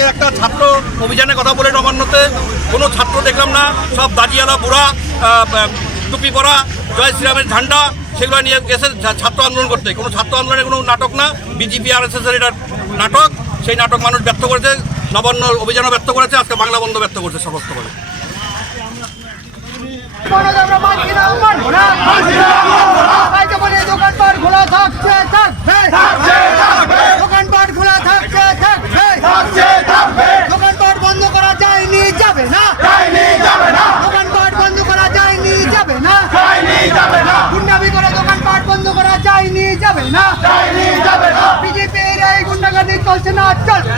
কালকে একটা ছাত্র অভিযানের কথা বলে নবান্নতে, কোনো ছাত্র দেখলাম না, সব দাঁড়িয়ালা বুড়া টুপি পরা, জয় শ্রীরামের ঝান্ডা, সেগুলো নিয়ে গেছে ছাত্র আন্দোলন করতে। কোনো ছাত্র আন্দোলনের কোনো নাটক না, বিজেপি আর এস এর এটা নাটক, সেই নাটক মানুষ ব্যর্থ করেছে, নবান্ন অভিযানও ব্যর্থ করেছে, আজকে বাংলা বন্ধ ব্যর্থ করছে সমস্ত করে আমরা মানছি না মানবো না তাইতে বলে দোকানপাট খোলা থাকছে থাকবে দোকানপাট খোলা থাকছে থাকবে দোকানপাট বন্ধ করা যায়নি যাবে না দোকানপাট বন্ধ করা যায়নি যাবে না গুন্ডামি করে দোকানপাট বন্ধ করা যায়নি যাবে না। বিজেপির এই গুন্ডাগার্দি চলছে না চলবে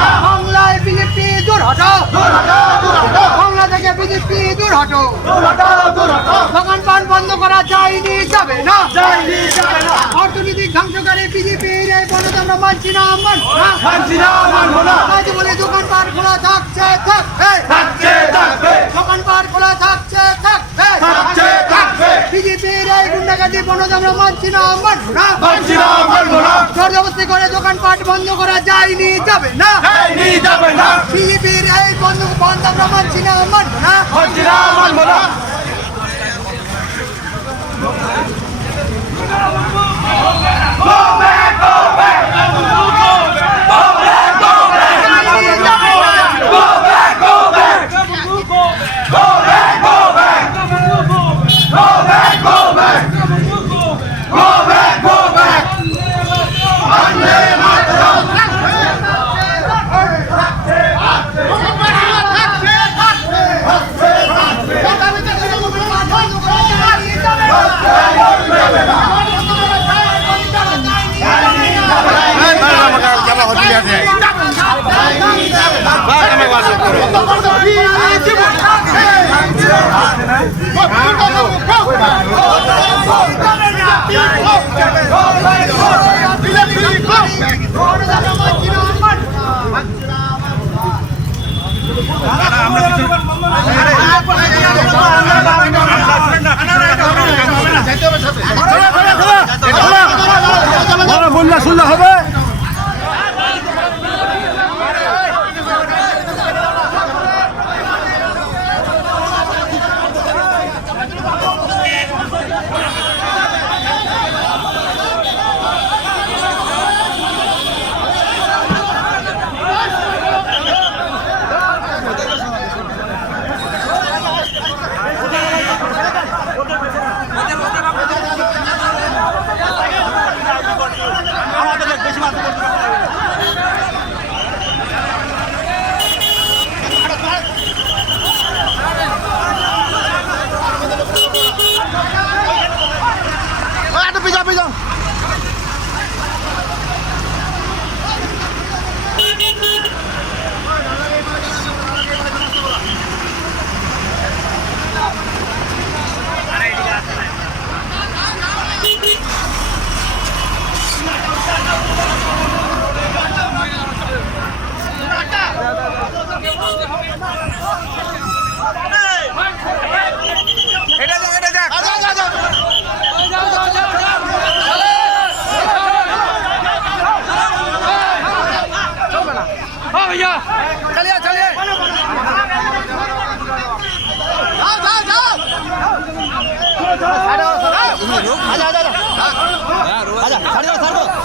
না। বাংলায় বিজেপি দূর হটো। বাংলা থেকে বিজেপি দূর হটো। দোকানপাট বন্ধ করা যায়নি যাবে না। অর্থনৈতিক ধ্বংসকারী বিজেপির এই বন্ধ আমরা মানছি না মানবো না। তাই তো বলে দোকানপাট খোলা থাকছে থাকবে। দোকানপাট খোলা থাকছে থাকবে গুন্ডাগার্দি বন্ধ আমরা মানছি না মানবো না। জবরদস্তি করে দোকানপাট বন্ধ করা যায়নি যাবে না। বিজেপির এই বন্ধ বন্ধ আমরা মানছি না মানবো বললে শুনলে হবে भैया चलिए चलिए जाओ जाओ जाओ आजा आजा आजा आजा सर दो सर दो